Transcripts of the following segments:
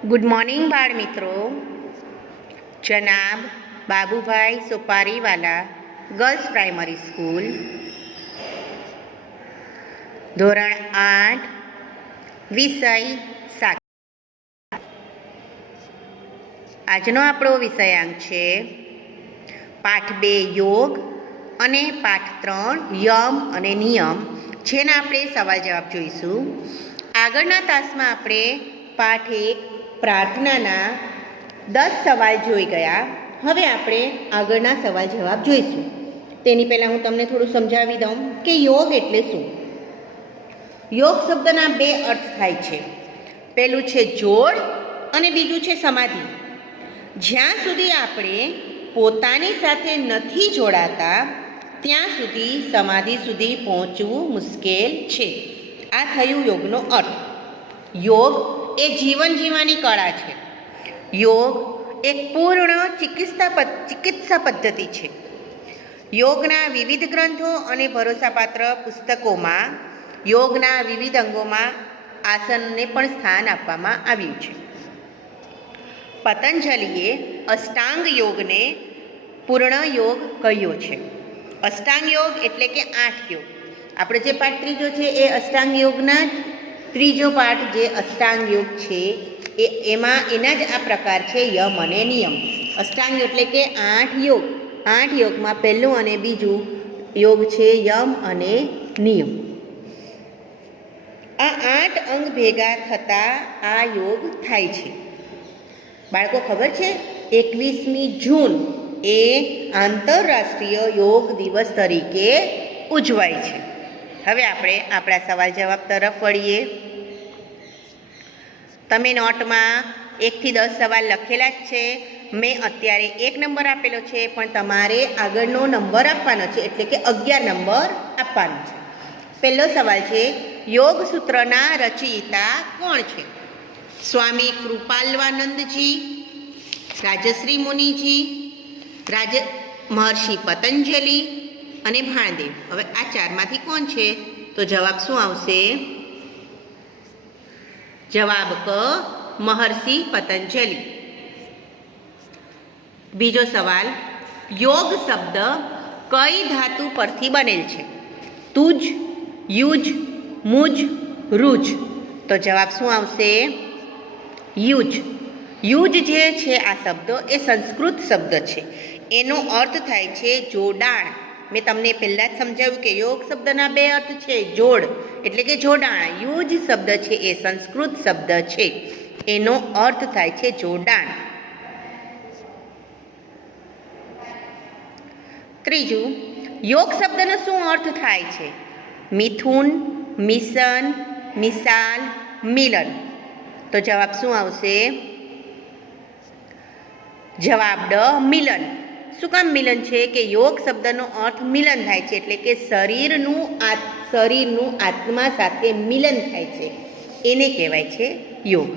Good morning બાળ મિત્રો. જનાબ Babubhai Sopariwala girls primary school, ધોરણ 8, વિષય સાત. આજનો આપણો વિષયાંક છે પાઠ 2 યોગ અને પાઠ 3 યમ અને નિયમ, જેના આપણે સવાલ જવાબ જોઈશું. આગળના તાસમાં આપણે પાઠ 1 પ્રાર્થનાના 10 સવાલ જોઈ ગયા. હવે આપણે આગળના સવાલ જવાબ જોઈશું. તેની પહેલાં હું તમને થોડું સમજાવી દઉં કે યોગ એટલે શું. યોગ શબ્દના 2 અર્થ થાય છે. પહેલું છે જોડ અને બીજું છે સમાધિ. જ્યાં સુધી આપણે પોતાની સાથે નથી જોડાતા ત્યાં સુધી સમાધિ સુધી પહોંચવું મુશ્કેલ છે. આ થયું યોગનો અર્થ. યોગ એ જીવન જીવવાની કળા છે. યોગ એક પૂર્ણ ચિકિત્સા પદ્ધતિ છે. યોગના વિવિધ ગ્રંથો અને ભરોસાપાત્ર પુસ્તકોમાં યોગના વિવિધ અંગોમાં આસનને પણ સ્થાન આપવામાં આવ્યું છે. પતંજલિએ અષ્ટાંગ યોગને પૂર્ણ યોગ કહ્યો છે. અષ્ટાંગ યોગ એટલે કે 8 યોગ. આપણે જે પાઠ 3 છે એ અષ્ટાંગ યોગના ત્રીજો પાઠ જે અષ્ટાંગ યોગ છે એના જ આ પ્રકાર છે યમ અને નિયમ. અષ્ટાંગ એટલે કે 8 યોગ. 8 યોગમાં પહેલું અને બીજું યોગ છે યમ અને નિયમ. આ 8 અંગ ભેગા થતા આ યોગ થાય છે. બાળકો, ખબર છે 21મી જૂન એ આંતરરાષ્ટ્રીય યોગ દિવસ તરીકે ઉજવાય છે. હવે આપણે આપણા સવાલ જવાબ તરફ વળીએ. તમે નોટમાં 1 થી 10 સવાલ લખેલા જ છે. મેં અત્યારે 1 નંબર આપેલો છે, પણ તમારે આગળનો નંબર આપવાનો છે, એટલે કે 11 નંબર આપવાનો છે. પહેલો સવાલ છે, યોગ સૂત્રના રચયિતા કોણ છે? સ્વામી કૃપાલવાનંદજી, રાજશ્રી મુનિજી, મહર્ષિ પતંજલિ અને ભાણદેવ. હવે આ 4માંથી કોણ છે? તો જવાબ શું આવશે? જવાબ ક, મહર્ષિ પતંજલિ. બીજો સવાલ, યોગ શબ્દ કઈ ધાતુ પરથી બનેલ છે? તુજ, યુજ, મુજ, રુજ. તો જવાબ શું આવશે? યુજ. યુજ જે છે આ શબ્દ એ સંસ્કૃત શબ્દ છે. એનો અર્થ થાય છે જોડાણ. મેં તમને પહેલાં જ સમજાવ્યું કે યોગ શબ્દના 2 અર્થ છે. જોડ એટલે કે જોડાણ. યુજ શબ્દ છે એ સંસ્કૃત શબ્દ છે. એનો અર્થ થાય છે જોડાણ. ત્રીજું, યોગ શબ્દનો શું અર્થ થાય છે? મિથુન, મિશન, મિસાલ, મિલન. તો જવાબ શું આવશે? જવાબ ડ, મિલન. શું કામ મિલન છે? કે યોગ શબ્દનો અર્થ મિલન થાય છે, એટલે કે શરીરનું આત્મા સાથે મિલન થાય છે, એને કહેવાય છે યોગ.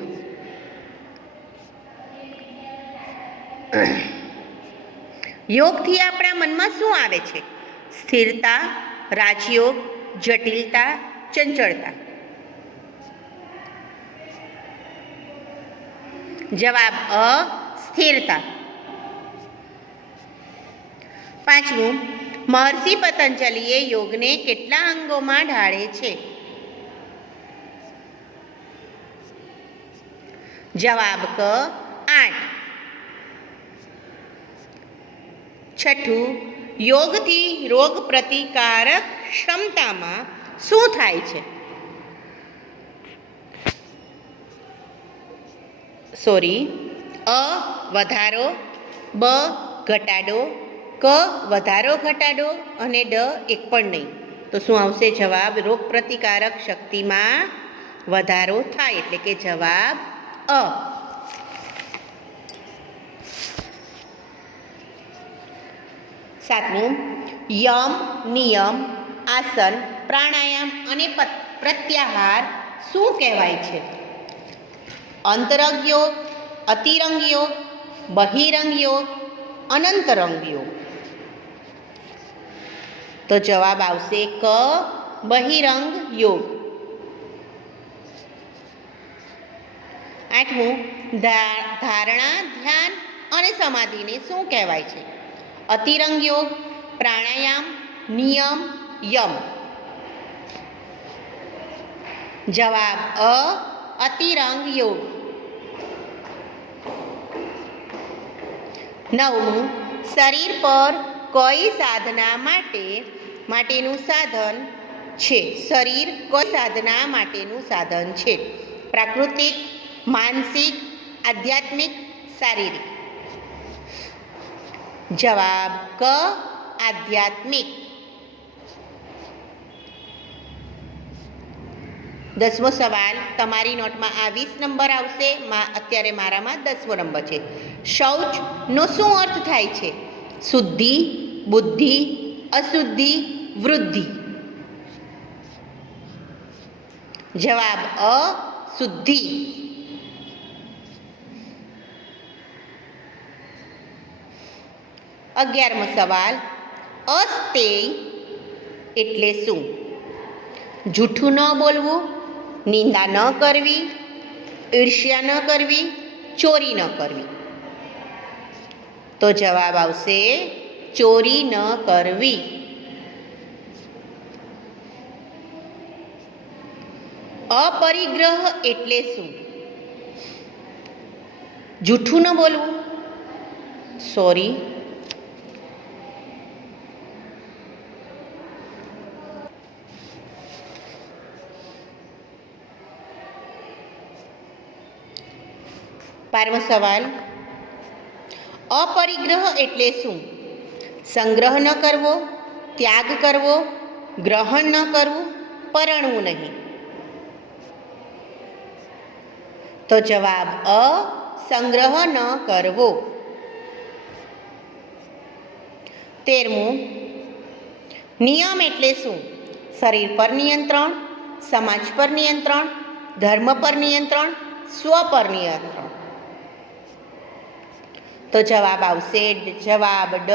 યોગથી આપણા મનમાં શું આવે છે? સ્થિરતા, રાજયોગ, જટિલતા, ચંચળતા. જવાબ અ, સ્થિરતા. 5મું, મહર્ષિ પતંજલિએ યોગને કેટલા અંગોમાં ઢાળે છે? જવાબ ક, 8. 6, યોગથી રોગ પ્રતિકારક ક્ષમતામાં શું થાય છે? અ, વધારો, બ, ઘટાડો, ક, વધારો ઘટાડો અને ડ, એક પણ નહીં. તો શું આવશે જવાબ? રોગ પ્રતિકારક શક્તિમાં વધારો થાય, એટલે કે જવાબ અ. 7મું, યમ, નિયમ, આસન, પ્રાણાયામ અને પ્રત્યાહાર શું કહેવાય છે? અંતરંગ યોગ, અતિરંગ યોગ, બહિરંગ યોગ, અનંતરંગ યોગ. તો જવાબ આવશે ક, બહિરંગ યોગ. આઠમું, ધારણા, ધ્યાન અને સમાધિને શું કહેવાય છે? અતિરંગ યોગ, પ્રાણાયામ, નિયમ, યમ. જવાબ અ, અતિરંગ યોગ. નવમું, શરીર પર કઈ સાધના માટેનું સાધન છે? શરીર કઈ સાધના માટેનું સાધન છે? પ્રાકૃતિક, માનસિક, આધ્યાત્મિક, શારીરિક. જવાબ ક, આધ્યાત્મિક. 10મો સવાલ તમારી નોટમાં આ 20 નંબર આવશે. અત્યારે મારામાં 10મો નંબર છે. શૌચનો શું અર્થ થાય છે? શુદ્ધિ, બુદ્ધિ, અશુદ્ધિ, વૃદ્ધિ. જવાબ અ, શુદ્ધિ. 11મો સવાલ અસ્તેય એટલે શું? જૂઠું ન બોલવું, નિંદા ન કરવી, ઈર્ષ્યા ન કરવી, ચોરી ન કરવી. તો જવાબ આવશે ચોરી ન કરવી. અપરિગ્રહ એટલે શું? જૂઠું ન બોલવું, સોરી. બારમો સવાલ અપરિગ્રહ એટલે શું? સંગ્રહ ન કરવો, ત્યાગ કરવો, ગ્રહણ ન કરવું, પરણવું નહીં. તો જવાબ અ, સંગ્રહ ન કરવો. 13મું, નિયમ એટલે શું? શરીર પર નિયંત્રણ, સમાજ પર નિયંત્રણ, ધર્મ પર નિયંત્રણ, સ્વ પર નિયંત્રણ. તો જવાબ આવશે જવાબ ડ,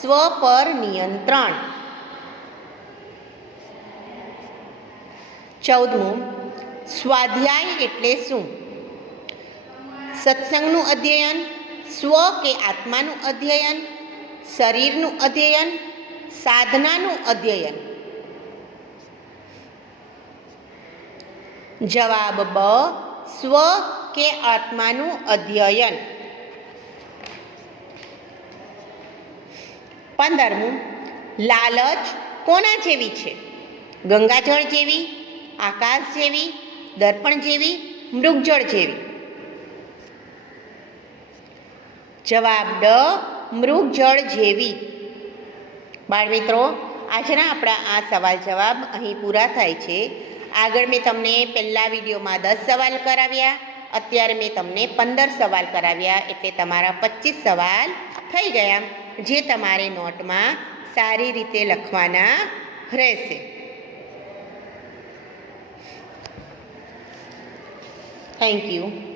સ્વ પર નિયંત્રણ. 14મું, સ્વાધ્યાય એટલે શું? સત્સંગનું અધ્યયન, સ્વ કે આત્માનું અધ્યયન, શરીરનું અધ્યયન, સાધનાનું અધ્યયન. જવાબ બ, સ્વ કે આત્માનું અધ્યયન. 15મું, લાલચ કોના જેવી છે? ગંગાજળ જેવી, આકાશ જેવી, દર્પણ જેવી, મૃગજળ જેવી. જવાબ ડ, મૃગજળ જેવી. બાળમિત્રો, આજના આપણા આ સવાલ જવાબ અહીં પૂરા થાય છે. આગળ મેં તમને પહેલા વિડીયોમાં 10 સવાલ કરાવ્યા, અત્યારે મેં તમને 15 સવાલ કરાવ્યા, એટલે તમારા 25 સવાલ થઈ ગયા, જે તમારે નોટમાં સારી રીતે લખવાના રહેશે. Thank you.